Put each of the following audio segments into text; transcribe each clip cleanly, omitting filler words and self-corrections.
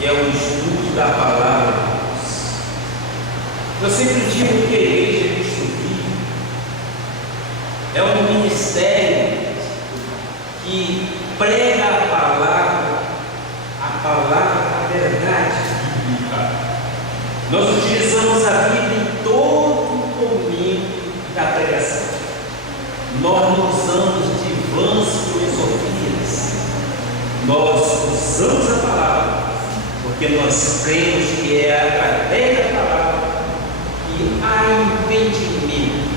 que é o estudo da palavra de Deus. Eu sempre digo que a Igreja Cristo Vive é um ministério que prega a palavra, a verdade bíblica. Nós utilizamos a Bíblia em todo o momento da pregação. Nós não usamos de vãs filosofias. Nós usamos a palavra porque nós cremos que é através da palavra que há entendimento,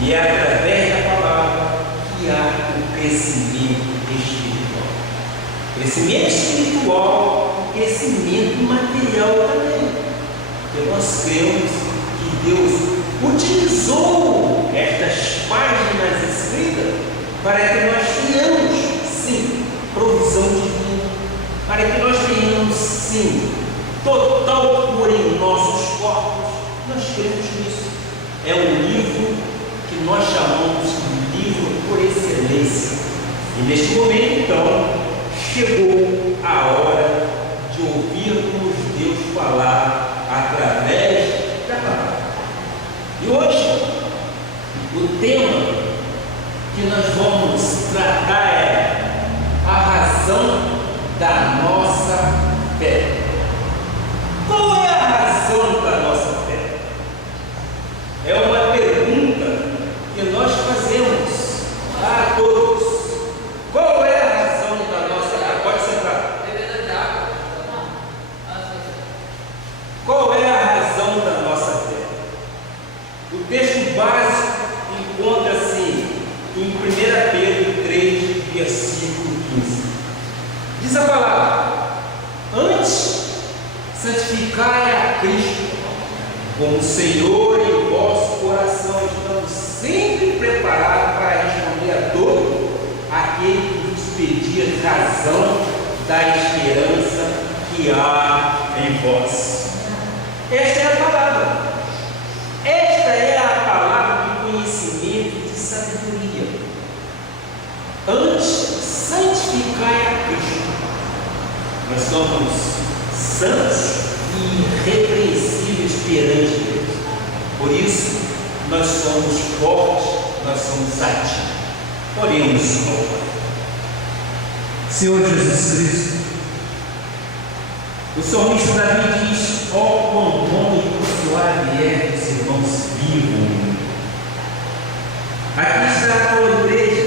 e é através da palavra que há o crescimento espiritual. Crescimento espiritual e crescimento material também. Porque nós cremos que Deus utilizou estas páginas escritas para que nós tenhamos, sim, provisão divina, para que nós tenhamos, sim, total cura em nossos corpos. Nós cremos nisso. É um livro que nós chamamos de livro por excelência. E neste momento, então, chegou a hora de ouvirmos Deus falar através da palavra. E hoje, o tema que nós vamos tratar é a razão da nossa fé. Qual é a razão da nossa fé? É uma pergunta que nós fazemos a todos. Qual é a razão da nossa fé? Pode sentar. Qual é a razão da nossa fé? O texto básico encontra-se em 1 Pedro 3, versículo 15. Diz a palavra: antes, santificai a Cristo como Senhor em vosso coração, estando sempre preparado para responder a todo aquele que vos pedir razão da esperança que há em vós. Esta é a palavra. Esta é a palavra de conhecimento e de sabedoria. Antes, santificai a Cristo. Nós somos santos e irrepreensíveis perante Deus. Por isso, nós somos fortes, nós somos ativos. Oremos ao Pai. Senhor Jesus Cristo, o salmista Davi diz: ó, quão bom e suave é que os irmãos vivam. Aqui está a tua igreja,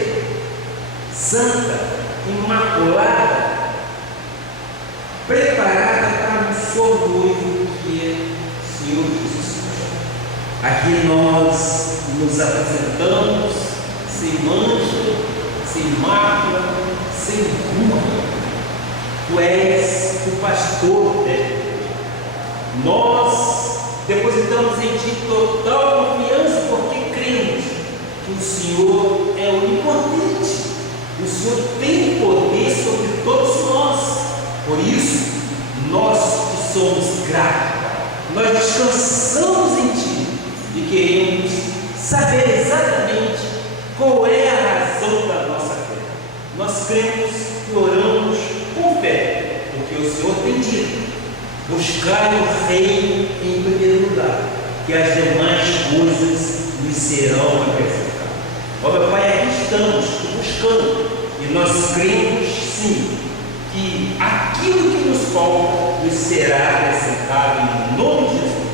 santa, imaculada, preparada para o seu noivo, que é o Senhor Jesus Cristo. Aqui nós nos apresentamos sem mancha, sem mácula, sem ruga. Tu és o pastor dela. Nós depositamos em Ti total confiança, porque cremos que o Senhor é onipotente. O Senhor tem poder sobre todos nós. Por isso, nós que somos gratos, nós descansamos em Ti e queremos saber exatamente qual é a razão da nossa fé. Nós cremos e oramos com fé, porque o Senhor tem dito: buscai o reino em primeiro lugar, que as demais coisas nos serão acrescentadas. Ó meu Pai, aqui estamos buscando, e nós cremos sim que aquilo que nos falta nos será acrescentado em nome de Jesus.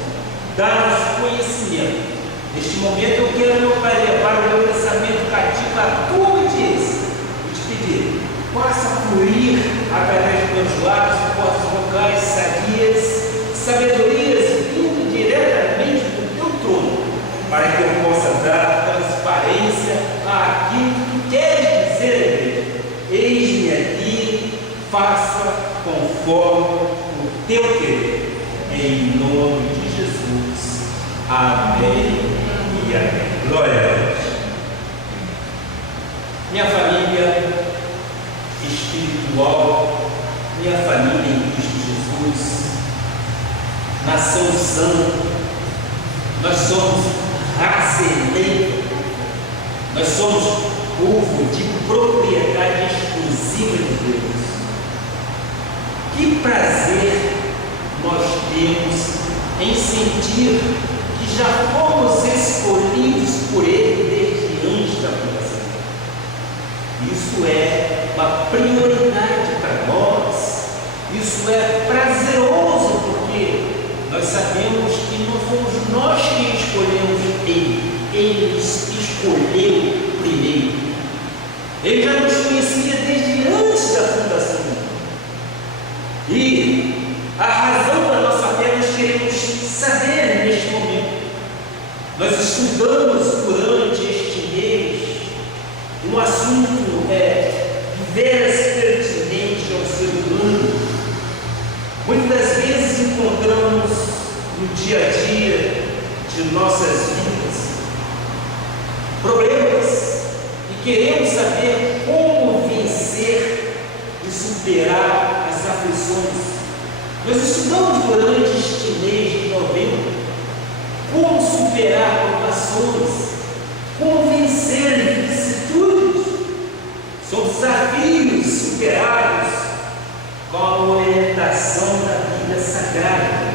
Dá-nos conhecimento. Neste momento eu quero, meu Pai, levar o meu pensamento cativo à tua audiência e te pedir: possa fluir através dos meus lábios, vozes vocais, sabedorias vindo diretamente do teu trono, para que eu possa dar transparência àquilo que tu queres dizer à igreja. Eis-me aqui, faça conforme o teu querer, em nome de Jesus. Amém e amém. Glória a Deus. Minha família espiritual, minha família em Cristo Jesus, nação santa, nós somos raça eleita, nós somos povo de propriedade exclusiva de Deus. Que prazer vivemos em sentir que já fomos escolhidos por Ele desde antes da fundação. Isso é uma prioridade para nós, isso é prazeroso, porque nós sabemos que não fomos nós que escolhemos Ele escolheu primeiro. Ele já nos conhecia desde antes da fundação do mundo. E a razão da nossa fé nós queremos saber neste momento. Nós estudamos durante este mês um assunto veras pertinente ao ser humano. Muitas das vezes encontramos no dia a dia de nossas vidas problemas e queremos saber como vencer e superar as aflições. Nós estudamos durante este mês de novembro como superar provações, como vencer vicissitudes. São desafios superados com a orientação da Bíblia Sagrada,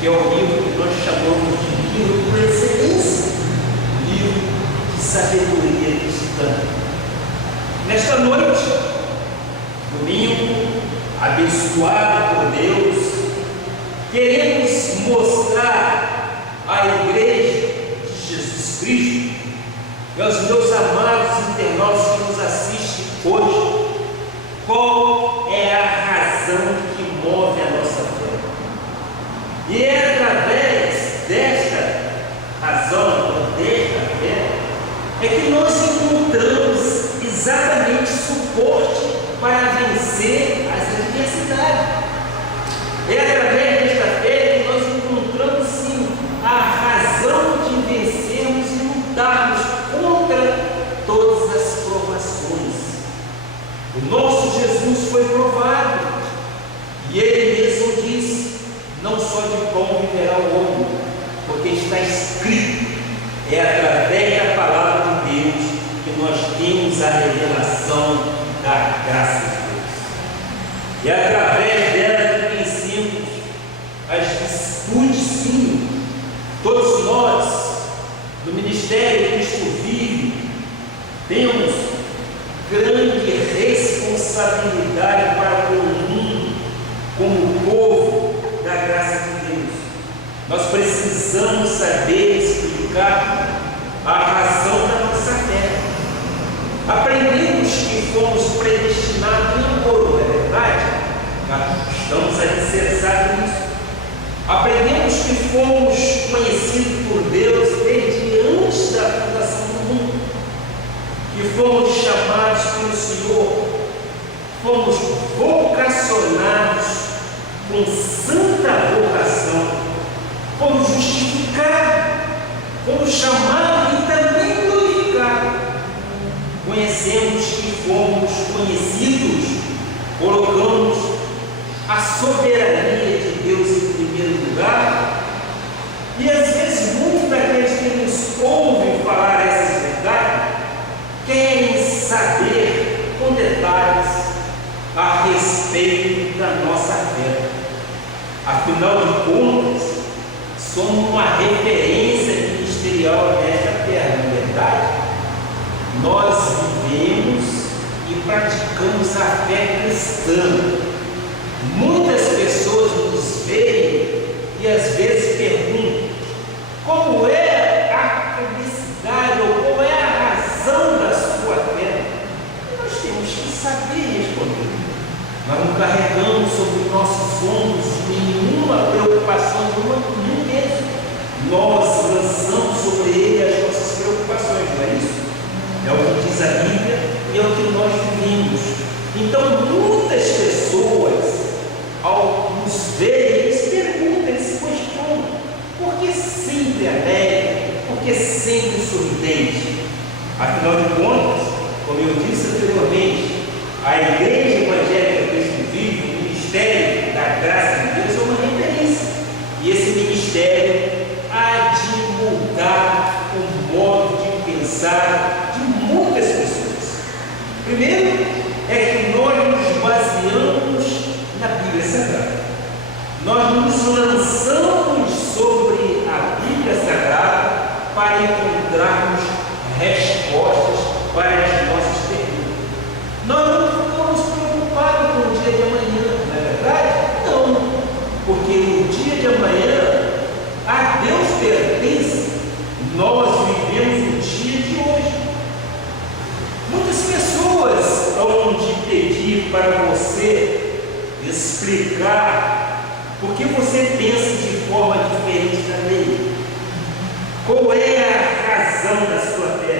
que é o livro que nós chamamos de livro por excelência, livro de sabedoria cristã. Nesta noite, domingo, abençoado por Deus, queremos mostrar à Igreja de Jesus Cristo e aos meus amados internautas que nos assistem hoje, qual é a razão que move a nossa fé. E é através desta razão, desta fé, é que nós encontramos exatamente suporte para vencer as adversidades. É através desta fé que nós encontramos sim a razão de vencermos e lutarmos contra todas as provações. O nosso Jesus foi provado e Ele mesmo disse: não só de pão viverá o homem, porque está escrito. É através da palavra de Deus que nós temos a revelação da graça de Deus. E através dela que vencemos as vicissitudes, sim. Todos nós, do Ministério Cristo Vive, temos grande responsabilidade para com o mundo, como povo da graça de Deus. Nós precisamos saber explicar a razão da nossa fé. Aprendemos que fomos predestinados em amor, não é verdade? Estamos alicerçados nisso. Aprendemos que fomos conhecidos por Deus desde antes da fundação do mundo, que fomos chamados pelo Senhor, fomos vocacionados com santa vocação, fomos justificados, fomos chamados e também glorificados. Conhecemos que fomos conhecidos, colocamos a soberania de Deus em primeiro lugar, e às vezes muitos daqueles que nos ouvem falar essas verdades querem saber com detalhes a respeito da nossa fé. Afinal de contas, somos uma referência ministerial nesta terra, não é verdade? Nós vivemos e praticamos a fé cristã. Muitas pessoas nos veem e às vezes perguntam como é a felicidade ou qual é a razão da sua fé. E nós temos que saber responder. Nós não carregamos sobre nossos ombros nenhuma preocupação, nenhum medo. Nós lançamos sobre ele as nossas preocupações, não é isso? É o que diz a Bíblia e é o que nós vivemos. Então, muitas pessoas, ao nos verem, eles perguntam, eles se questionam: por que sempre alegre? Por que sempre sorridente? Afinal de contas, como eu disse anteriormente, a Igreja Evangélica Cristo Vive, o Ministério da Graça de Deus, é uma referência. E esse ministério há de mudar o modo de pensar de muitas pessoas. Primeiro, é que nós nos baseamos na Bíblia Sagrada. nós nos lançamos sobre a Bíblia Sagrada para encontrarmos respostas para as nossas perguntas. Nós não ficamos preocupados com o dia de amanhã, não é verdade? Não, porque o dia de amanhã a Deus pertence, nós vivemos o dia de hoje. Muitas pessoas vão te pedir para você explicar por que você pensa de forma diferente da lei. Qual é a razão da sua fé?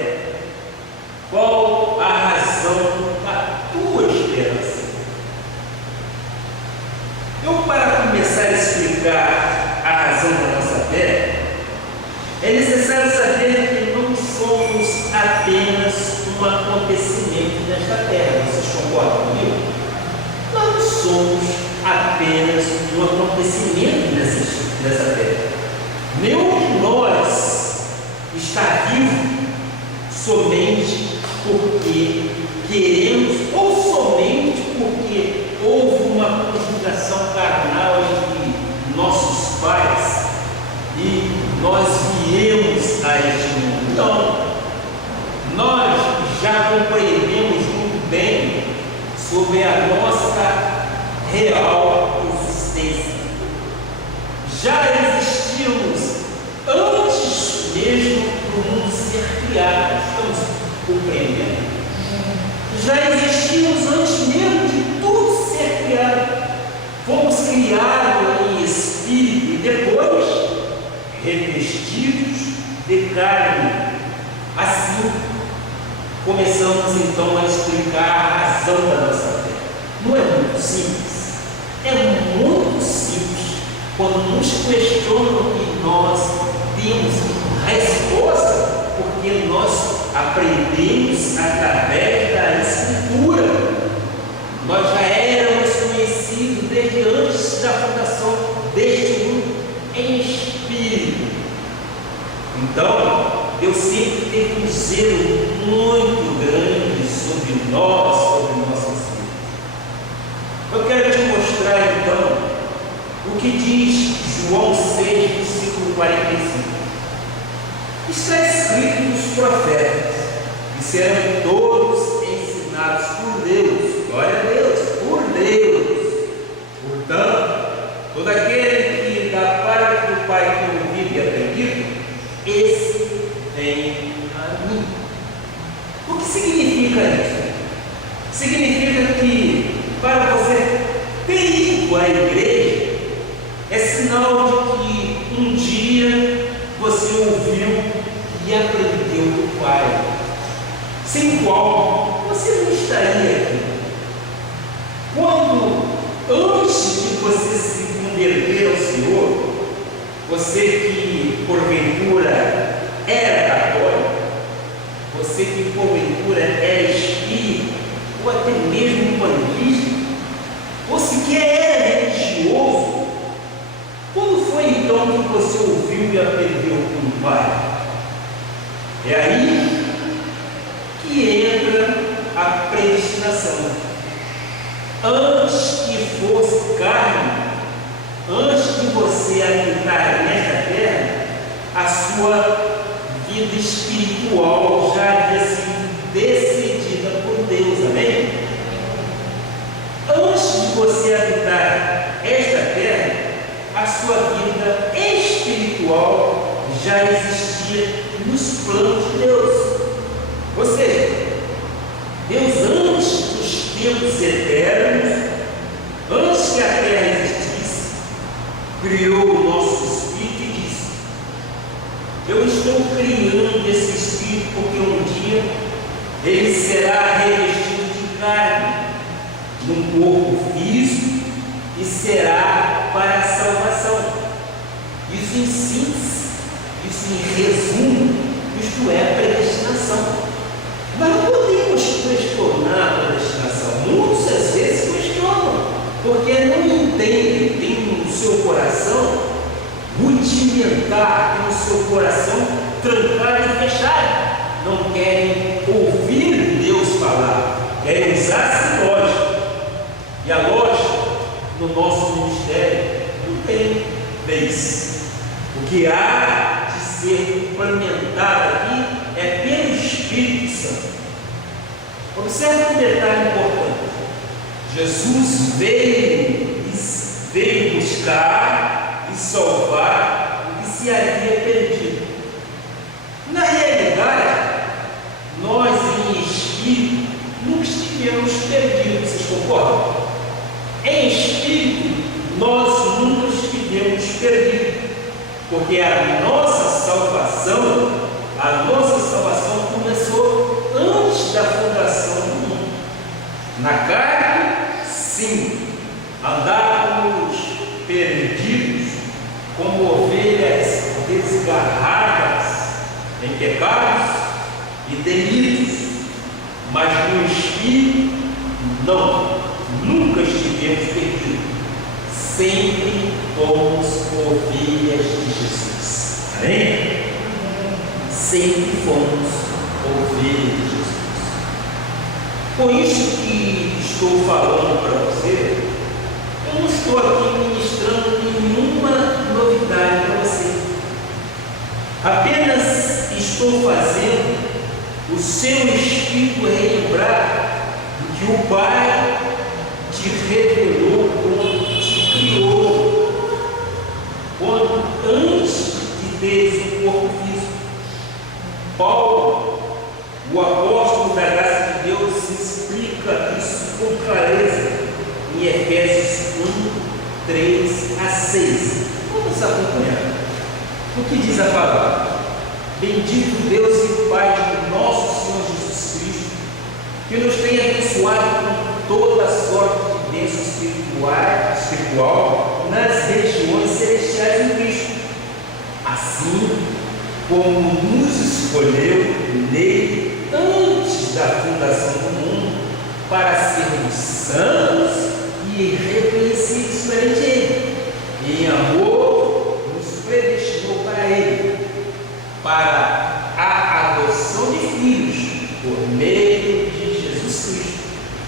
Qual a razão da tua esperança? Para começar a explicar a razão da nossa fé, é necessário saber que não somos apenas um acontecimento nesta terra. Vocês concordam comigo? Nós não somos apenas um acontecimento nessa terra. Nenhum de nós está vivo somente porque queremos ou somente porque houve uma conjugação carnal entre nossos pais e nós viemos a este mundo. Não. Nós já compreendemos muito bem sobre a nossa real existência. Já existimos antes mesmo do mundo ser criado. Estamos compreendendo? Já existimos antes mesmo de tudo ser criado. Fomos criados em espírito e depois revestidos de carne. Assim, começamos então a explicar a razão da nossa fé. Não é muito simples? É muito simples quando nos questionam e nós temos resposta, porque nós aprendemos através da Escritura. Nós já éramos conhecidos desde antes da fundação deste mundo em espírito. Então, Deus sempre teve um zelo muito grande sobre nós, sobre nossas vidas. Eu quero te mostrar então o que diz João 6, versículo 45. Está escrito nos profetas, e serão todos ensinados por Deus. Glória a Deus, por Deus. Portanto, todo aquele que da parte do Pai tem ouvido e aprendido, esse vem a mim. O que significa isso? Significa que para você ter ido à igreja é sinal de que um dia você ouviu e aprendeu do Pai, sem o qual você não estaria aqui. Quando, antes de você se converter ao Senhor, você que porventura era católico, você que porventura era espírita, ou até mesmo bandista, ou sequer era religioso, quando foi então que você ouviu e aprendeu com o Pai? É aí que entra a predestinação. Antes que fosse carne, antes de você habitar nesta terra, a sua vida espiritual já havia sido decidida por Deus, amém? Antes de você habitar esta terra, a sua vida espiritual já existia nos planos de Deus. Ou seja, Deus, antes dos tempos eternos, antes que a terra existisse, criou o nosso espírito e disse: eu estou criando esse espírito porque um dia ele será revestido de carne, num corpo físico, e será para a salvação. Isso em síntese, isso em resumo, isto é a predestinação. Mas não podemos questionar a predestinação. Muitos às vezes questionam, porque não entendem, tem no seu coração rudimentar, tem no seu coração trancado e fechado. Não querem ouvir Deus falar, querem usar essa lógica. E a lógica no nosso ministério tem vez. O que há de ser complementado aqui é pelo Espírito Santo. Observe um detalhe importante. Jesus veio buscar e salvar o que se havia perdido. Na realidade, nós em espírito nunca estivemos perdidos, vocês concordam? Em espírito, nós nunca estivemos perdidos, porque a nossa salvação começou antes da fundação do mundo. Na carne, sim, andávamos perdidos como ovelhas desgarradas em pecados e delitos, mas no Espírito não, nunca estivemos perdidos, sempre fomos ovelhas de Jesus. Amém? Sempre fomos ovelhas de Jesus. Com isso que estou falando para você, eu não estou aqui ministrando nenhuma novidade para você. Apenas estou fazendo o seu espírito relembrar do que o Pai te revelou quando te criou, quando antes de teres o corpo físico. Paulo, o apóstolo da graça de Deus, explica isso com clareza em Efésios 1, 3 a 6. Vamos acompanhar. O que diz a palavra? Bendito Deus e Pai de nosso Senhor Jesus Cristo, que nos tem abençoado com toda a sorte de bênção espiritual nas regiões celestiais em Cristo, assim como nos escolheu nele antes da fundação do mundo, para sermos santos e irrepreensíveis perante Ele. Em amor, nos predestinou para Ele, para a adoção de filhos, por meio de Jesus Cristo,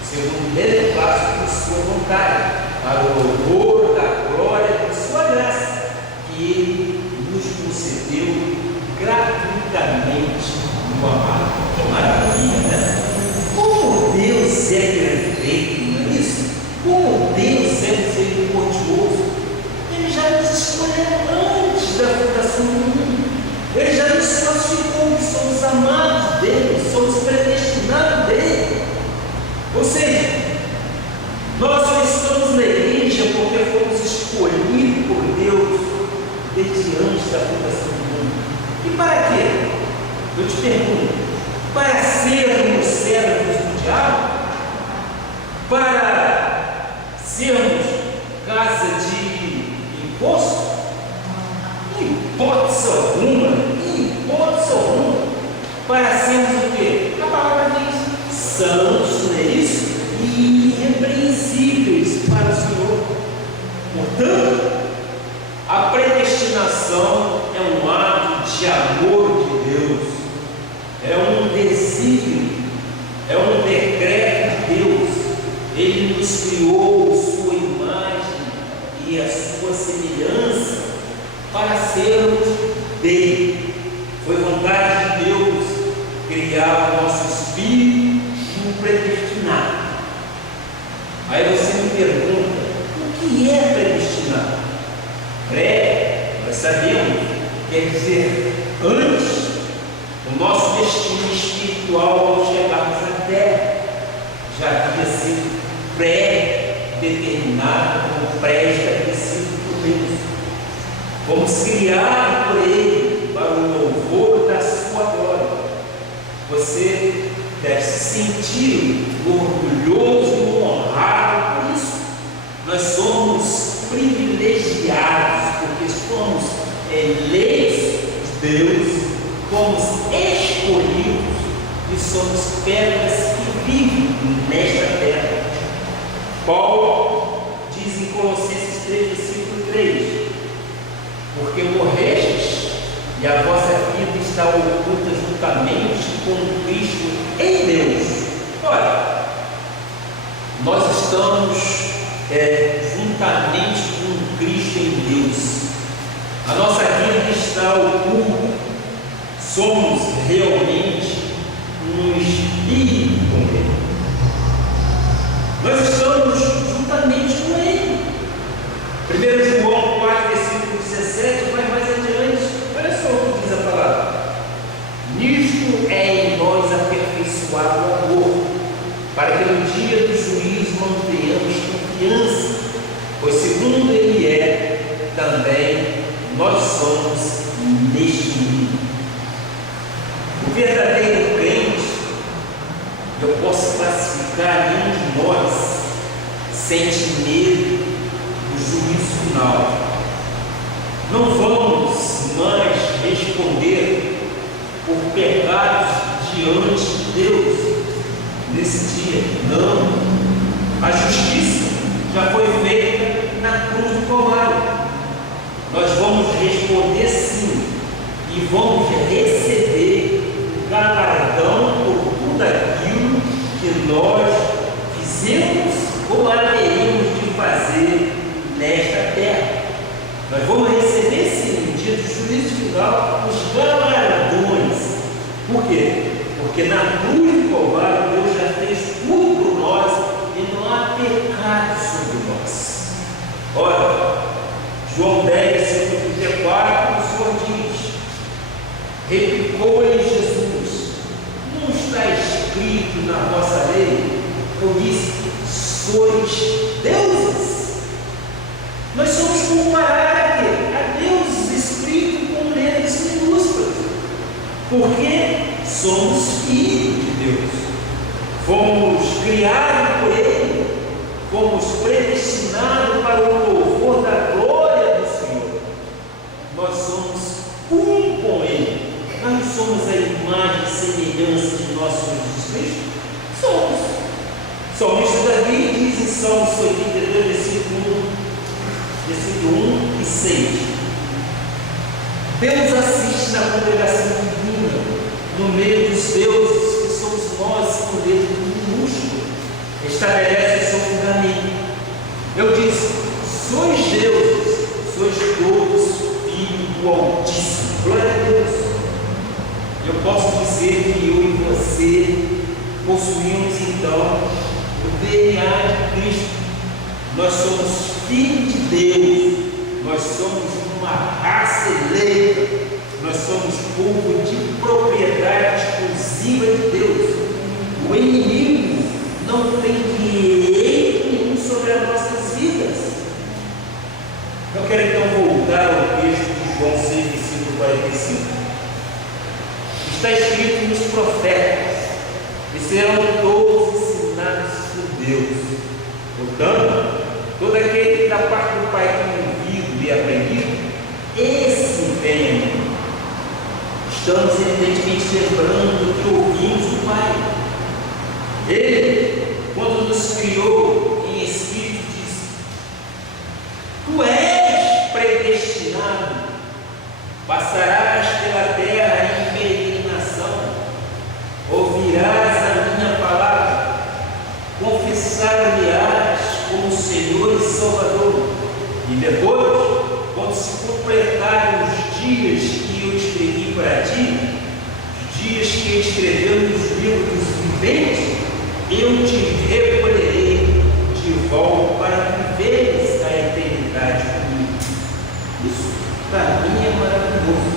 segundo o beneplácito de sua vontade, para o louvor da glória de sua graça, que Ele nos concedeu gratuitamente no amado. Que maravilha, né? Como Deus é perfeito, não é isso? Como Deus é misericordioso. Ele já nos escolheu antes da fundação do mundo. Ele já nos classificou que somos amados dele, somos predestinados dele. Ou seja, nós só estamos na igreja porque fomos escolhidos por Deus desde antes da fundação do mundo. E para quê? Eu te pergunto, para sermos servos do diabo? Para sermos casa de imposto? Em hipótese alguma, para sermos o quê? A palavra diz, santos, não é isso? E irrepreensíveis para o Senhor. Portanto, a predestinação é um ato de amor de Deus, é um desígnio, é um decreto de Deus. Ele nos criou sua imagem e a sua semelhança para sermos dele. Foi vontade de Deus criar o nosso espírito e o predestinar. Aí você me pergunta, o que é predestinar? Nós sabemos, quer dizer, antes, o nosso destino espiritual ao chegarmos à terra já havia sido pré-determinado, como pré-estabelecido por Deus. Fomos criados por Ele para o louvor da sua glória. Você deve se sentir orgulhoso e honrado por isso. Nós somos privilegiados porque somos eleitos de Deus, fomos escolhidos e somos pedras que vivem nesta terra. Paulo diz em Colossenses 3, versículo 3: porque morrestes e a vossa vida está oculta juntamente com Cristo em Deus. Olha, nós estamos juntamente com Cristo em A nossa vida está oculta. Somos realmente um espírito com Ele. Nós estamos juntamente com Ele. 1 João 4, versículo 17, vai mais adiante. Olha só o que diz a palavra. Nisto é em nós aperfeiçoado o amor, para que no dia do juízo mantenhamos confiança, pois segundo Ele é, também nós somos neste mundo. O verdadeiro crente, eu posso classificar nenhum de nós, sente medo do juízo final. Não vamos mais responder por pecados diante de Deus nesse dia. Não. A justiça já foi feita na cruz do Calvário. Nós vamos responder sim e vamos receber o galardão por tudo aquilo que nós fizemos ou haveríamos de fazer nesta terra. Nós vamos receber sim, no dia do juízo final, os galardões. Por quê? Porque na cruz do Calvário Deus já fez tudo por nós e não há pecado sobre nós. Olha, João 10, versículo 34, o Senhor diz: replicou-lhe Jesus, não está escrito na vossa lei? Eu disse: sois deuses. Nós somos comparados a Deus escrito com letras minúsculas, porque somos filhos de Deus, fomos criados por Ele, fomos predestinados para o louvor da glória do Senhor. Nós somos um com Ele. Nós não somos a imagem e semelhança de nosso Senhor Jesus Cristo? Somos. Salmista Davi diz em Salmos 82, versículo 1 e 6: Deus assiste na congregação divina, no meio dos deuses, que somos nós, com letra minúsculo, estabelece o seu fundamento. Eu disse: sois deuses, sois todos filhos do Altíssimo. Glória a Deus. Eu posso dizer que eu e você possuímos então o DNA de Cristo. Nós somos filhos de Deus, nós somos uma raça eleita, nós somos povo de propriedade exclusiva de Deus. O inimigo não tem direito nenhum sobre as nossas vidas. Eu quero então voltar ao texto de João 6, versículo 45. Está escrito nos profetas, e serão todos ensinados por Deus. Portanto, todo aquele que da parte do Pai tem ouvido e aprendido, esse vem a mim. Estamos evidentemente lembrando que ouvimos do Pai. Ele, quando nos criou em espírito, disse: tu és predestinado, passarás pela terra em peregrinação, ouvirás a minha palavra, confessar-me-ás como Senhor e Salvador. E depois, quando se completarem os dias que eu escrevi para ti, os dias que ele escreveu nos livros dos viventes, eu te recolherei de volta para viveres a eternidade comigo. Isso para mim é maravilhoso.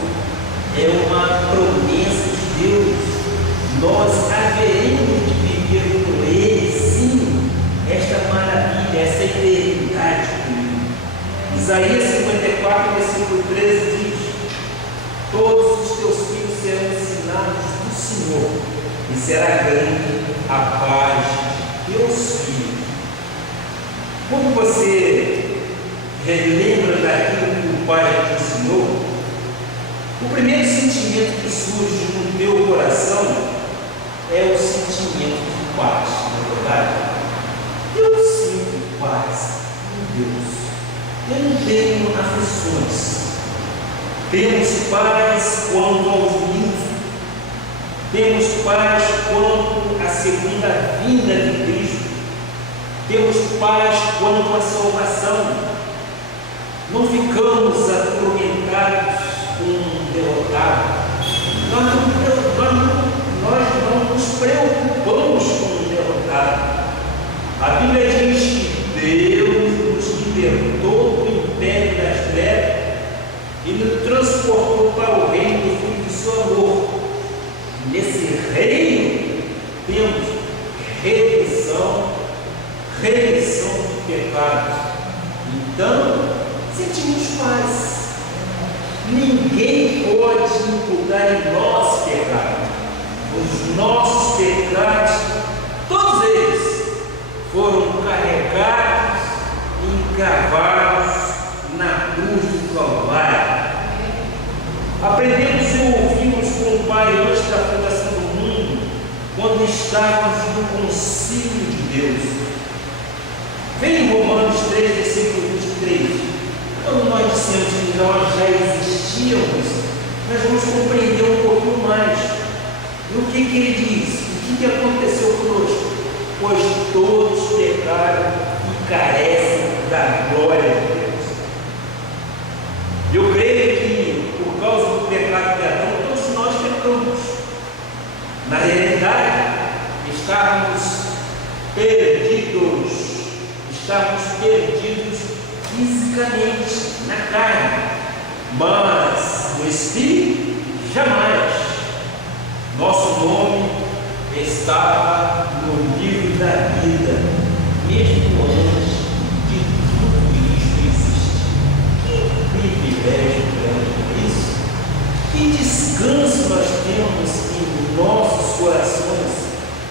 É uma promessa de Deus. Nós haveremos de viver com Ele, sim, esta maravilha, essa eternidade comigo. Isaías 54, versículo 13 diz: todos os teus filhos serão ensinados do Senhor, e será grande a paz de teus filhos. Como você relembra daquilo que o Pai te ensinou, o primeiro sentimento que surge no teu coração é o sentimento de paz, não é verdade? Eu sinto paz em Deus. Eu não tenho aflições. Temos paz quanto ao juízo. Temos paz quanto à segunda vinda de Cristo. Temos paz quanto à salvação. não ficamos atormentados com um derrotado, nós não nos preocupamos com o derrotado. A Bíblia diz que Deus nos libertou do império das trevas e nos transportou para o reino do Filho do seu amor. Nesse reino temos remissão de pecados. Então, sentimos paz. Ninguém pode imputar em nós pecado. Os nossos pecados, todos eles, foram carregados e encravados na cruz do Calvário. Aprendemos e ouvimos com o Pai antes da fundação do mundo, quando estávamos no concílio de Deus. Vem em Romanos 3, versículo 23. Quando nós dissemos que nós já existíamos, nós vamos compreender um pouquinho mais. E o que ele diz? O que aconteceu conosco? Pois todos pecaram e carecem da glória de Deus. Eu creio que, por causa do pecado de Adão, todos nós pecamos. Na realidade, estávamos perdidos fisicamente, na carne, mas no espírito, jamais. Nosso nome estava no livro da vida, mesmo antes de tudo isso existir. Que privilégio grande isso! Que descanso nós temos em nossos corações!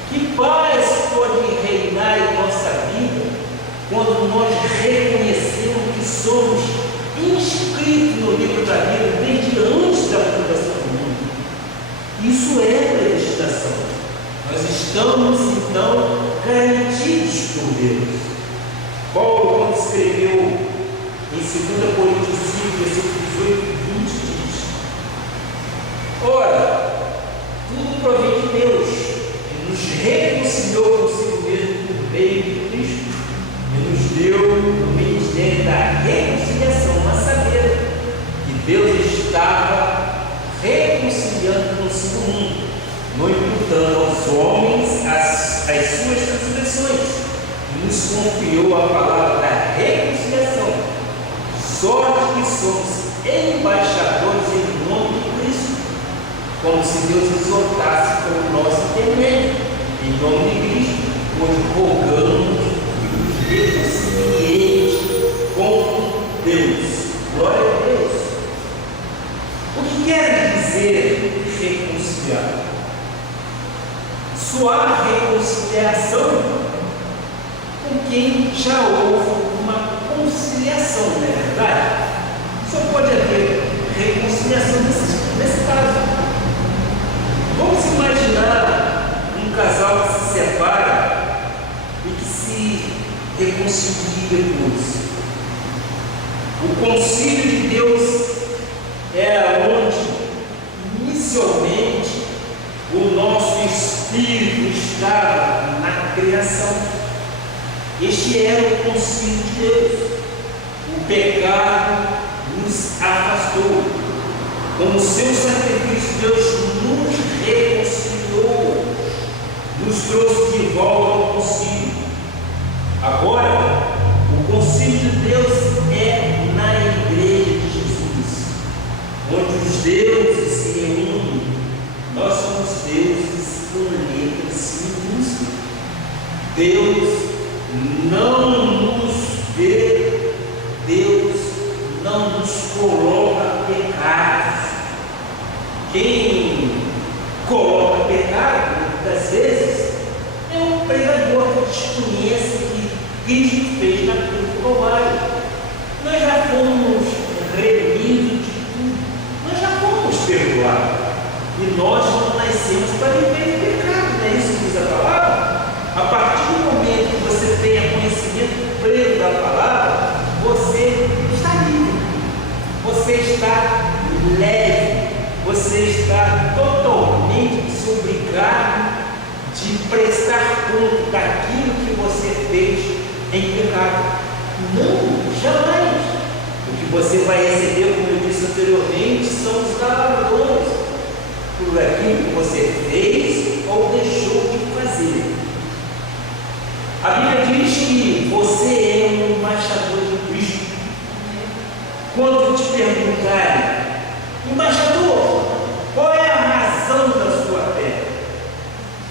Que paz pode reinar em nossa vida quando nós reconhecemos que somos inscritos no livro da vida desde antes da fundação do mundo. Isso é predestinação. Nós estamos, então, garantidos por Deus. Paulo, quando escreveu em 2 Coríntios 5, versículos 18 e 20, diz: ora, tudo provém de Deus, que nos reconciliou consigo mesmo por meio de Cristo, e nos deu o ministério da reconciliação, a saber que Deus estava reconciliando consigo o mundo, não imputando aos homens as suas transgressões, e nos confiou a palavra da reconciliação, sorte que somos embaixadores em nome de Cristo, como se Deus exortasse pelo nosso intermédio, em nome de Cristo, hoje rogamos que nos reconcilieis com Deus. Glória a Deus. O que quer dizer reconciliar? Só há reconciliação com quem já houve uma conciliação, não é verdade? Só pode haver reconciliação nesse caso. Vamos imaginar um casal que se separa e que se reconcilia depois. O concílio de Deus é onde inicialmente o nosso espírito estava na criação. Este era o concílio de Deus. O pecado nos afastou. Com o seu sacrifício, Deus nos reconciliou, nos trouxe de volta ao concílio. Agora, o concílio de Deus é na igreja de Jesus, onde os deuses se reúnem. Nós somos deuses com letras minúsculas. Deus não nos vê, Deus não nos coloca pecados. Quem coloca pecado, muitas vezes, é um pregador que desconhece que Cristo fez na cruz do Calvário. Nós já fomos remidos de tudo, nós já fomos perdoados, e nós não nascemos para viver em pecado, não é isso que diz a palavra? A partir do momento que você tenha conhecimento pleno da palavra, você está livre, você está leve, você está totalmente desobrigado de prestar conta daquilo que você fez em pecado. Não, jamais. O que que você vai receber, como eu disse anteriormente, são os galardões por aquilo que você fez ou deixou de fazer. A Bíblia diz que você é um embaixador de Cristo. Quando te perguntarem, embaixador, qual é a razão da sua fé?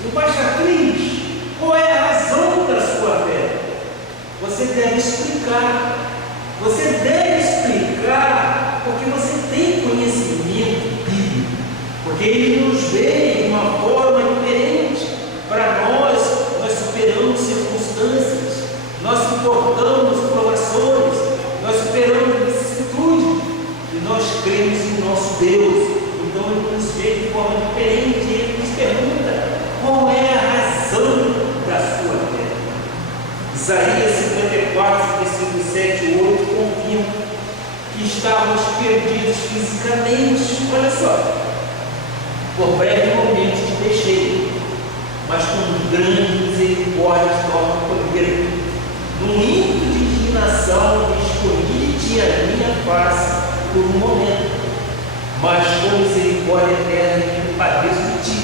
Embaixatriz, qual é a razão da sua fé? Você deve explicar. Você deve explicar porque você tem conhecimento bíblico. Porque ele nos vê de uma forma diferente. Para nós superamos circunstâncias, nós suportamos provações, nós superamos vicissitudes e nós cremos em nosso Deus. Então ele nos vê de forma diferente e ele nos pergunta: qual é a razão da sua fé? Isaías 54, versículos 7 e 8 confirma que estávamos perdidos fisicamente. Olha só, por breve momento te deixei, mas com grande misericórdia torna poder. No ímpeto de indignação, escondi de ti a minha face por um momento, mas com misericórdia eterna me compadeço de ti,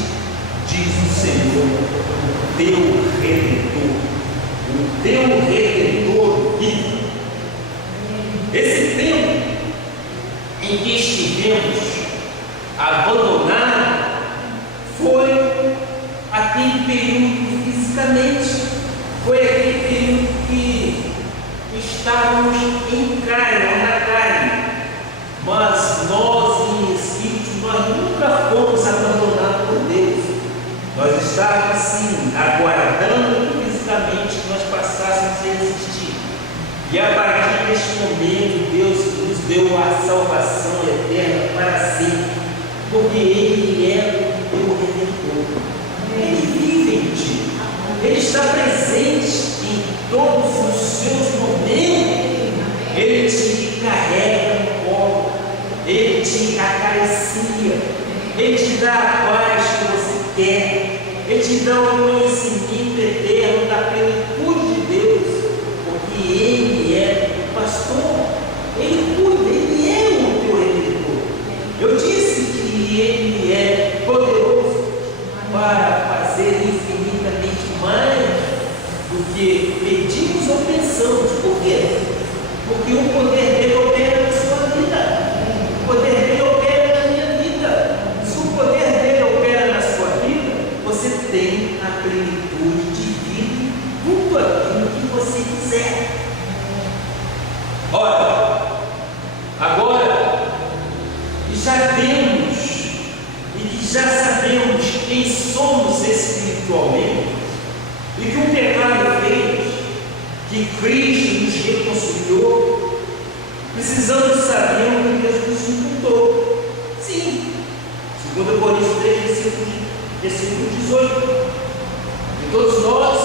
diz o Senhor, o teu Redentor. O teu Redentor vive. Esse tempo em que estivemos abandonados foi aquele período fisicamente, foi aquele período que estávamos em carne, ou na carne, mas nós em espírito, nós nunca fomos abandonados por Deus. Nós estávamos sim aguardando fisicamente que nós passássemos a existir, e a partir deste momento Deus nos deu a salvação eterna para sempre, porque Ele é o teu Redentor. Ele vive em ti, Ele está presente em todos os seus momentos. Ele te carrega no colo, Ele te acaricia, Ele te dá a paz que você quer, Ele te dá o conhecimento eterno da plenitude de Deus, porque Ele é o pastor, Ele cuida, Ele é o teu Redentor. Eu disse que Ele é poderoso para fazer infinitamente mais do que pedimos ou pensamos. Por quê? Porque o poder dele opera na sua vida, o poder dele opera na minha vida. Se o poder dele opera na sua vida, você tem a plenitude de vida, tudo aquilo que você quiser. Ora, agora que já temos e que já sabemos quem somos espiritualmente, e que o pecado fez, que Cristo nos reconciliou, precisamos saber o que Deus nos imputou. Sim, 2 Coríntios 3, versículo 18. E todos nós,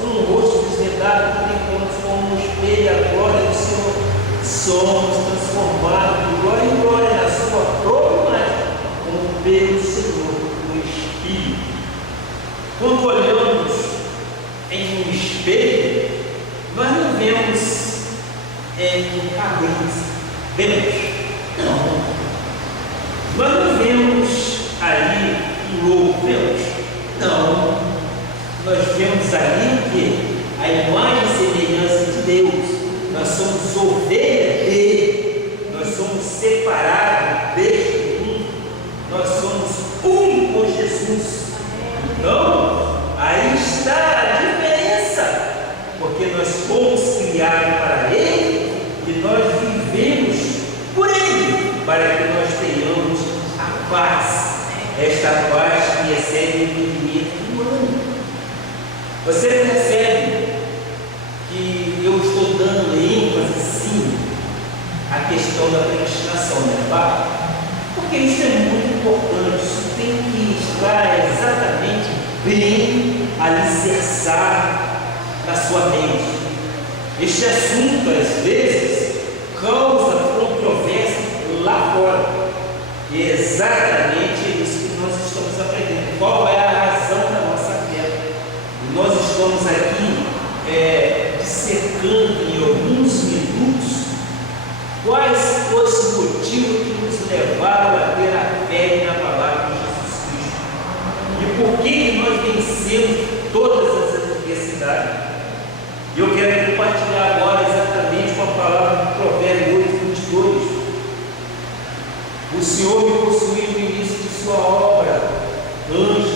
com o rosto desvendado, contemplamos como um espelho a glória do Senhor, somos transformados de glória em glória na sua própria imagem, como pelo Senhor, o Espírito. Quando olhamos em um espelho, nós não vemos cabeça, vemos? Não. Nós não vemos ali um lobo, vemos? Não. Nós vemos ali o quê? A imagem e semelhança de Deus. Nós somos ovelhas dele, nós somos separados deste mundo, nós somos um com Jesus. Então, aí está a diferença, porque nós fomos criados para Ele e nós vivemos por Ele, para que nós tenhamos a paz, esta paz que excede o entendimento humano. Você percebe que eu estou dando ênfase sim à questão da predestinação, né, Pai? Porque isso é muito importante, isso tem que estar exatamente bem alicerçado na sua mente. Este assunto, às vezes, causa controvérsia lá fora, e é exatamente isso que nós estamos aprendendo. Qual é a razão da nossa fé? E nós estamos aqui dissecando em alguns minutos quais fosse o motivo que nos levaram a ter a fé na palavra de Jesus Cristo. E por que nós vencemos todas as adversidades? Eu quero compartilhar agora exatamente com a palavra do Provérbio 8:22. O Senhor me possuiu no início de sua obra, antes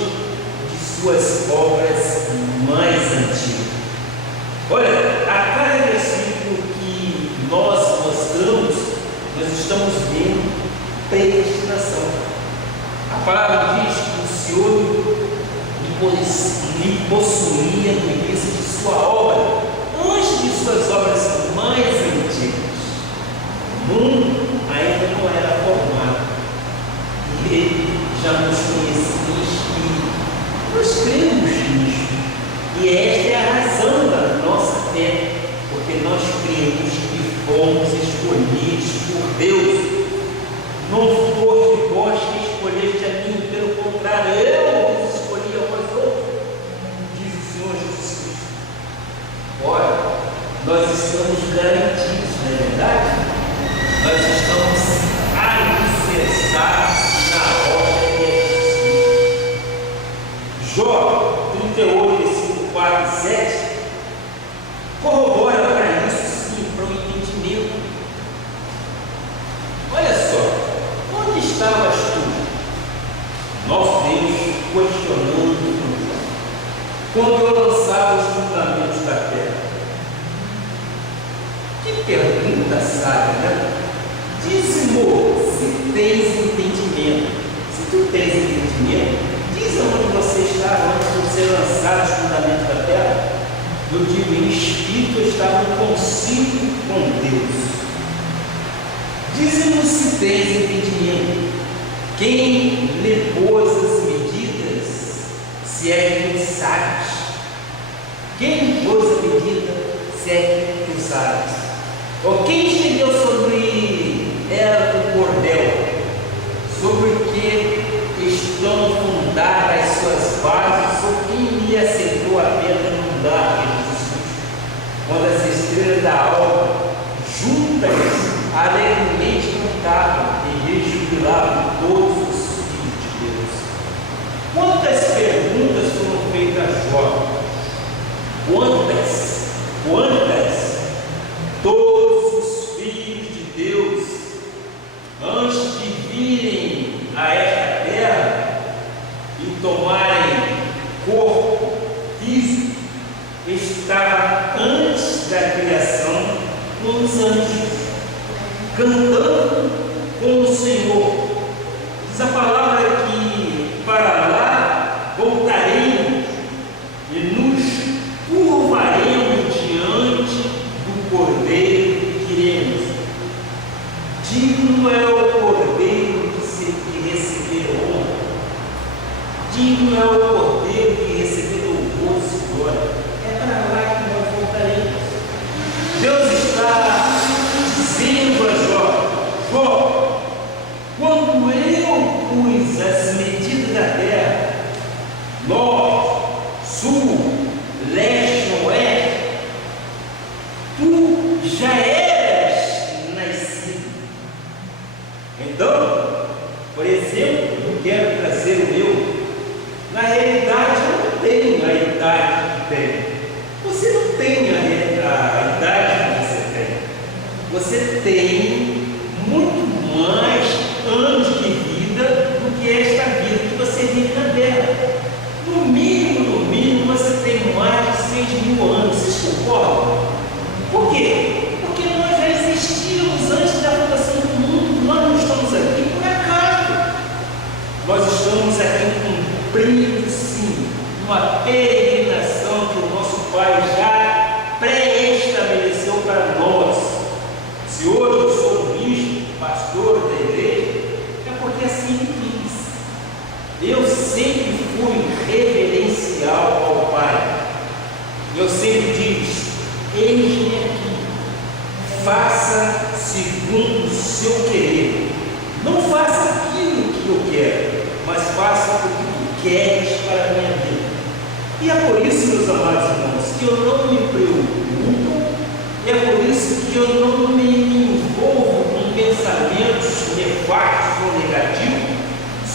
de suas obras mais antigas. Olha, a cada versículo que nós mostramos, nós estamos vendo predestinação. A palavra diz que o Senhor lhe possuía no início de sua obra, antes de suas obras mais antigas. O mundo ainda não era formado, e Ele já nos conhecia em espírito. Nós cremos nisso, e esta é a razão da nossa fé, porque nós cremos que fomos escolhidos por Deus. Não foste vós que escolheste a mim, pelo contrário, eu vos escolhi a vós outros, diz o Senhor Jesus Cristo. Ora, nós estamos garantidos, não é verdade? Nós estamos alicerçados na rocha que é Jesus. Jó 38, versículo 4 e 7, corrobora para isso, sim, para o entendimento. Olha só, onde estavas tu? Nosso Deus questionando quando eu lançava os fundamentos da terra. Que pergunta sábia, né? Diz-mo se tens entendimento. Se tu tens entendimento, diz aonde você está antes de ser lançado os fundamentos da terra. Eu digo, em espírito eu estava consigo com Deus. Diz-me se tens entendimento. Quem lhe pôs as medidas, se é que tu sabes? Quem lhe pôs a medida, se é que tu sabes? Ou quem estendeu sobre ela o cordel, sobre o que estão fundadas as suas bases, ou quem lhe aceitou a pedra inundada, Jesus? Quando as estrelas da alva, juntas, alegremente cantavam e rejubilavam todos os filhos de Deus. Quantas perguntas foram feitas a Jó? Quantas? Todos os filhos de Deus, antes de virem a esta terra e tomarem corpo físico, estavam antes da criação nos anjos, cantando com o Senhor. Diz a palavra que para lá voltaremos e nos curvaremos diante do Cordeiro que iremos. Digno é o Cordeiro de receber honra. Digno é o Cordeiro de receber louvor e glória. É para lá que nós voltaremos. Deus está dizendo a Jó, quando eu pus as medidas da terra, norte, sul, leste, oeste, tu já eras nascido. Então, por exemplo, eu quero trazer o meu. Na realidade, eu não tenho a idade que tenho. Você não tem a idade que você tem. Você tem muito mais anos de vida do que esta vida que você vive na terra. No mínimo, você tem mais de 6.000 anos. Vocês concordam? Por quê? Porque nós já existíamos antes da fundação do mundo. Nós não estamos aqui por acaso. Nós estamos aqui cumprindo, sim, uma peregrinação que o nosso Pai já pré-estabeleceu para nós. Se hoje eu sou bispo, pastor da igreja, é porque assim ele quis. Eu sempre fui reverencial ao Pai. Eu sempre disse: eis-me aqui, faça segundo o seu querer. Não faça aquilo que eu quero, mas faça o que tu queres para a minha vida. E é por isso, meus amados irmãos, que eu não me preocupo, é por isso que eu não me envolvo com pensamentos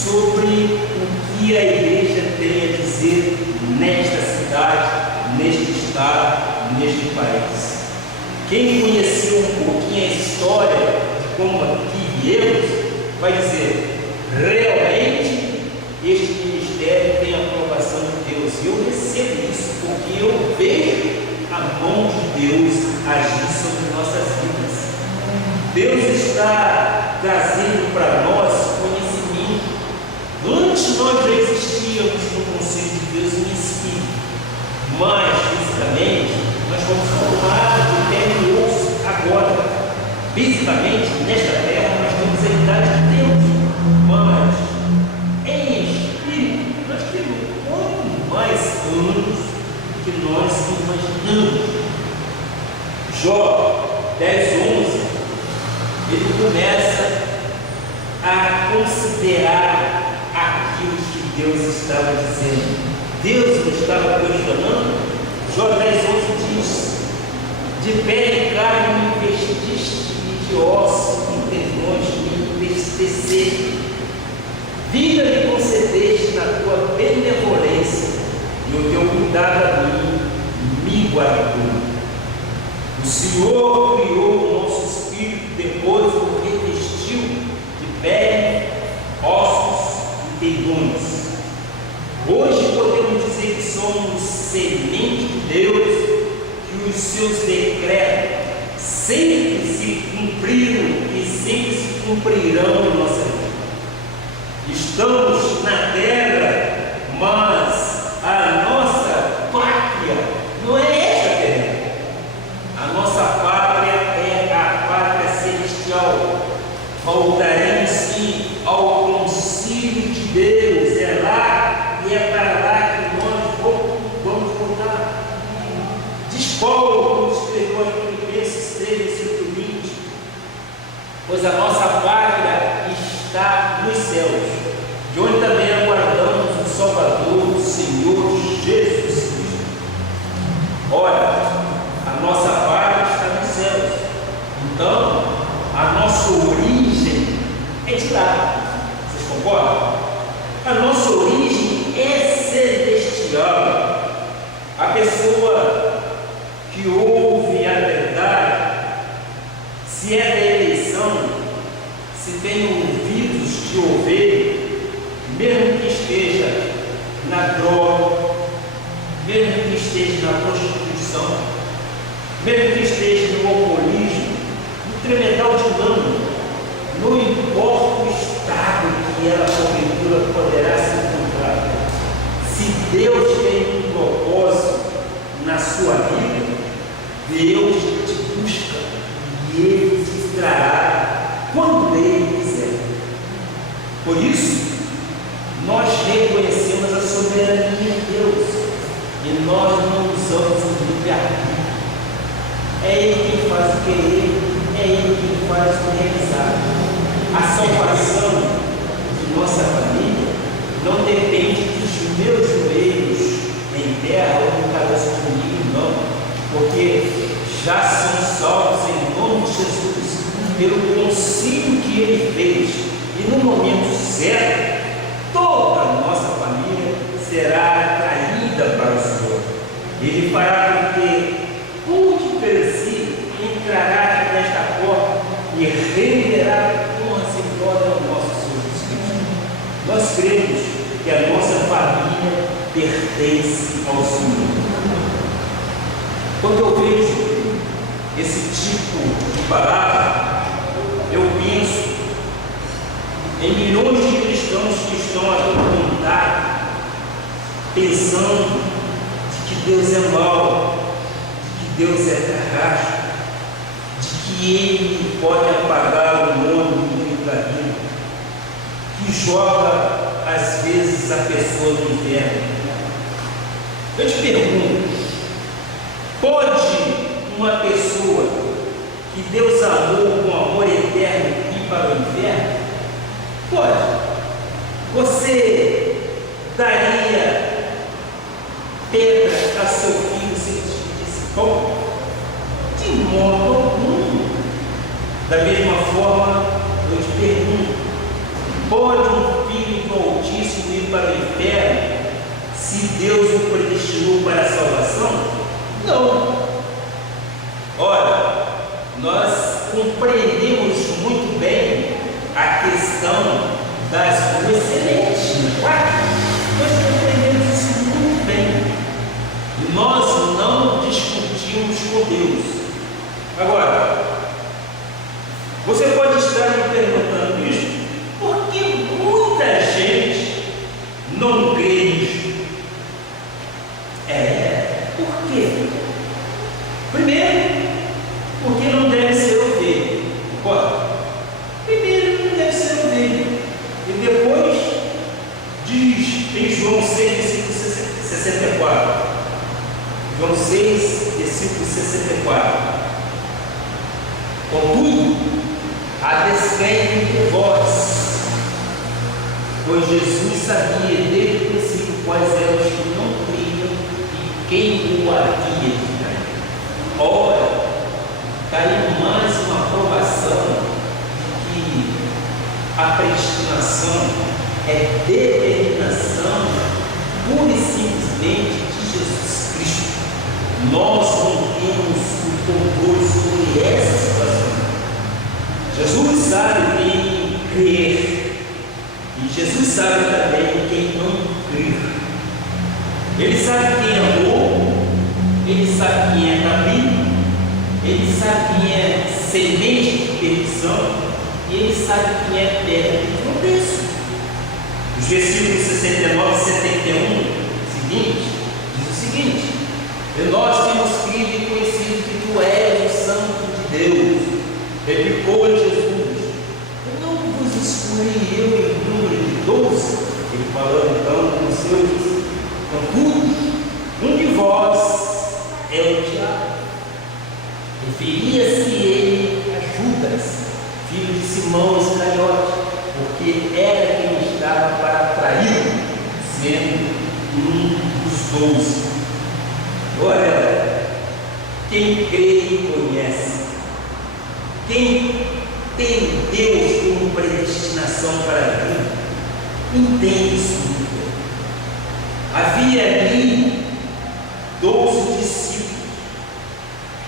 sobre o que a igreja tem a dizer nesta cidade, neste estado, neste país. Quem conheceu um pouquinho a história de como aqui viemos, vai dizer, realmente este ministério tem a aprovação de Deus. E eu recebo isso, porque eu vejo a mão de Deus agir sobre nossas vidas. Deus está trazendo para nós conhecimento. Antes nós já existíamos no conselho de Deus em espírito, mas fisicamente nós fomos formados de pele e osso agora. Fisicamente, nesta terra, nós temos a idade de Deus, mas em espírito nós temos muito mais anos do que nós imaginamos. Jó 10:11, ele começa a considerar aquilo que Deus estava dizendo. Deus não estava questionando. Jó 10:11 diz: de pele e carne me vestiste, e de ossos e tendões me entristeceste. Vida me concedeste na tua benevolência, e o teu cuidado a mim me guardou. O Senhor criou o nosso espírito, depois o revestiu de pele, ossos e tendões. Hoje podemos dizer que somos semente de Deus, que os seus decretos sempre se cumpriram e sempre se cumprirão em nossa vida. Estamos na terra, mas a nossa pátria não é esta terra. A nossa pátria é a pátria celestial. Voltaremos sim ao concílio de Deus. É lá e é para lá que nós vamos voltar. Diz Paulo, quando escreveu em Filipenses 3:20, pois a nossa pátria está nos céus, de onde também aguardamos o Salvador, o Senhor Jesus Cristo. Ora, a nossa pátria está nos céus, então a nossa origem é de lá. Vocês concordam? A nossa origem é celestial. A pessoa que ouve a verdade, se é da eleição, se tem ouvidos de ouvir, mesmo que esteja na droga, mesmo que esteja na prostituição, mesmo que esteja no alcoolismo, no tremedal de lama, não importa o estado que ela porventura poderá se encontrar, se Deus tem um propósito na sua vida, Deus te busca e Ele te trará quando Ele quiser. Por isso, nós reconhecemos a soberania de Deus e nós não usamos o livre-arbítrio. É Ele quem faz o querer, é Ele quem faz o realizar. A salvação de nossa família não depende dos meus joelhos em terra ou no cabeça comigo, não, porque já são salvos em nome de Jesus, pelo concílio que Ele fez, e no momento certo, toda a nossa família será atraída para o Senhor. Ele fará com que um que perece entrará nesta porta e renderá honras e glória ao nosso Senhor Jesus Cristo. Nós cremos que a nossa família pertence ao Senhor. Quando eu vejo esse tipo de palavra, eu penso em milhões de cristãos que estão atormentados, pensando de que Deus é mau, de que Deus é carrasco, de que Ele pode apagar o nome do livro da vida, que joga às vezes a pessoa no inferno. Eu te pergunto, pode uma pessoa que Deus amou com amor eterno ir para o inferno? Pode. Você daria pedra a seu filho se ele te disse pão? De modo algum. Da mesma forma, eu te pergunto, pode um filho filho do Altíssimo ir para o inferno se Deus o predestinou para a salvação? Não. Ora, nós compreendemos muito bem a questão das duas sementes, não é? Nós compreendemos isso muito bem. E nós não discutimos com Deus. Agora, você pode estar me perguntando isso, por que muita gente não crê nisso? Por quê? Primeiro, porque não deve ser ovelha. Concorda? Primeiro, não deve ser ovelha. E depois, diz em João 6, versículo 64. João 6, versículo 64. Contudo, há descrente entre vós, pois Jesus sabia desde o princípio quais eram os que não criam e quem o havia de trair. Ora, está aí mais uma provação de que a predestinação é determinação pura e simplesmente de Jesus Cristo. Nós não temos o controle sobre essa situação. Jesus sabe quem crer e Jesus sabe também quem não crer. Ele sabe quem é louco, ele sabe quem é caminho, ele sabe quem é semente de perdição e ele sabe quem é pedra de tropeço. Os versículos 69 e 71 seguintes diz o seguinte: e nós temos crido e conhecido que tu és o Santo de Deus. Replicou Jesus: eu não vos excluí eu em número de 12? Ele falando então com os seus: contudo, um de vós é o diabo. Referia-se ele a Judas, filho de Simão Iscariote, porque era quem estava para traí-lo, sendo um dos 12. Olha, quem crê e conhece, quem tem Deus como predestinação para a vida, entende isso muito bem. Havia ali 12 discípulos.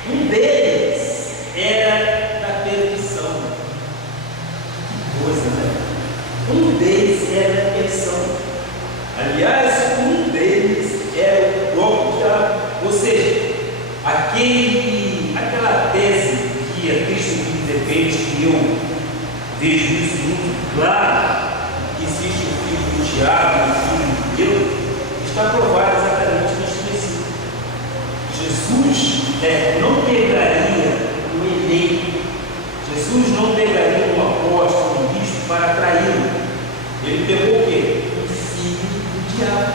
Um deles era da perdição. Que coisa, né? Um deles era da perdição. Aliás, um deles era o próprio diabo. Ou seja, aquela tese que a Cristo me defende, que eu vejo isso muito claro, que existe o filho do diabo e o filho de Deus, está provado exatamente neste versículo. Jesus não pegaria um eleito, Jesus não pegaria um apóstolo, um bispo para traí-lo. Ele pegou o quê? O filho do diabo.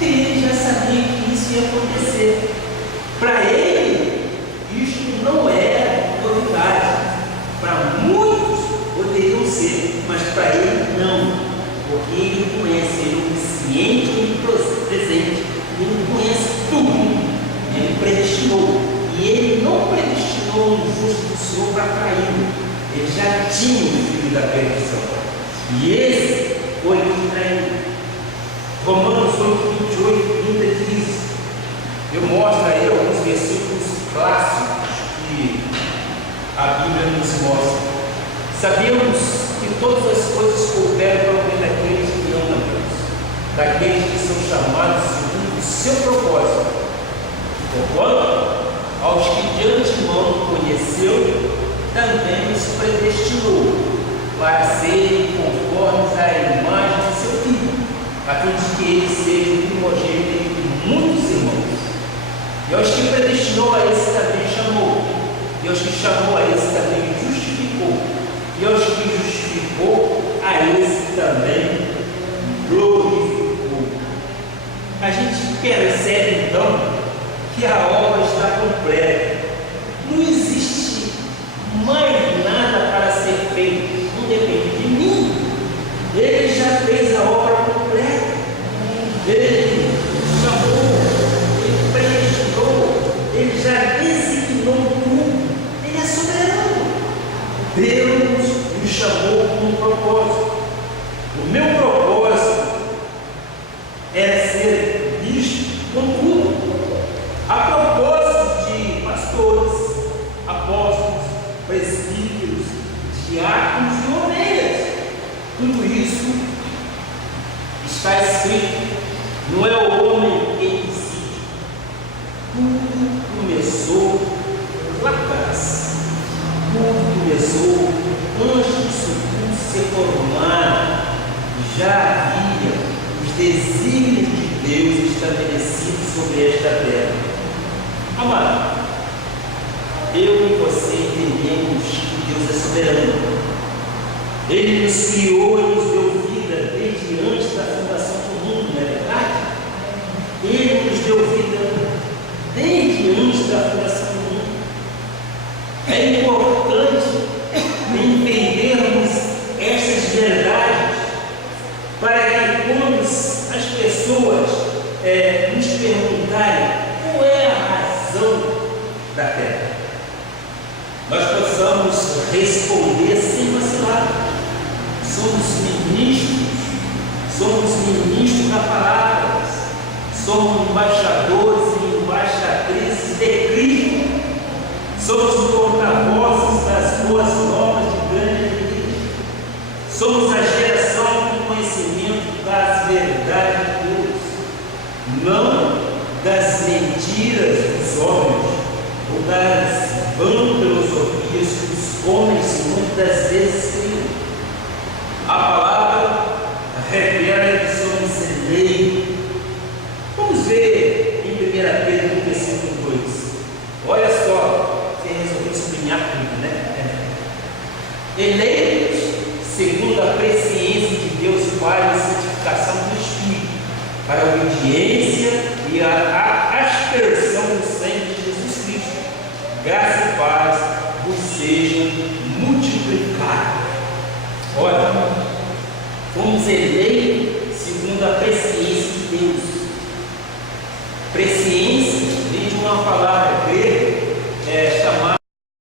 Ele já sabia que isso ia acontecer. Para ele, isto não era novidade. Para muitos poderiam ser, mas para ele não, porque ele conhece, ele é ciente, ele presente, ele conhece tudo, ele predestinou. E ele não predestinou o justo do Senhor para traí-lo. Ele já tinha o filho da perdição. E esse foi o que traiu. Romanos 8, 28, 30 diz: eu mostro aí alguns versículos clássicos que a Bíblia nos mostra. Sabemos que todas as coisas cooperam para o bem daqueles que amam a Deus, daqueles que são chamados segundo o seu propósito. Porquanto, aos que de antemão conheceu, também os predestinou para serem conformes à imagem de seu Filho, a fim de que ele seja o primogênito entre muitos irmãos. E aos que predestinou, a esse também chamou. E aos que chamou, a esse também justificou. E aos que justificou, a esse também glorificou. A gente percebe então que a obra está completa. Não existe mais nada para ser feito. Não depende de mim. Ele já fez a obra completa. Ele chamou, ele predestinou, ele já designou tudo. Ele é soberano. Deus nos chamou com um propósito. O meu propósito é ser visto. Contudo, a propósito de pastores, apóstolos, presbíteros, diáconos e ovelhas, tudo isso está escrito. Não é o homem que decide. Tudo começou lá atrás. Tudo começou antes disso tudo ser formado. Já havia os desígnios de Deus estabelecidos sobre esta terra. Amado, eu e você entendemos que Deus é soberano. Ele nos criou e nos deu vida desde antes da fundação do mundo, não é verdade? Ele nos deu vida desde antes da fundação do mundo. É importante entendermos essas verdades para que quando as pessoas nos perguntarem qual é a razão da terra, nós possamos responder sem vacilar. Somos ministros da palavra, somos embaixadores e embaixatrizes de Cristo, somos porta-vozes das boas novas de grande alegria, somos a geração do conhecimento das verdades de Deus, não das mentiras dos homens, ou das vãs filosofias que os homens muitas vezes criam. A palavra revela que somos eleitos. Vamos ver em 1 Pedro, versículo 2. Olha só, você resolveu sublinhar tudo, né? Eleitos segundo a presciência de Deus Pai e santificação do Espírito, para a obediência e a aspersão do sangue de Jesus Cristo. Graça e paz vos sejam multiplicadas. Olha, fomos eleitos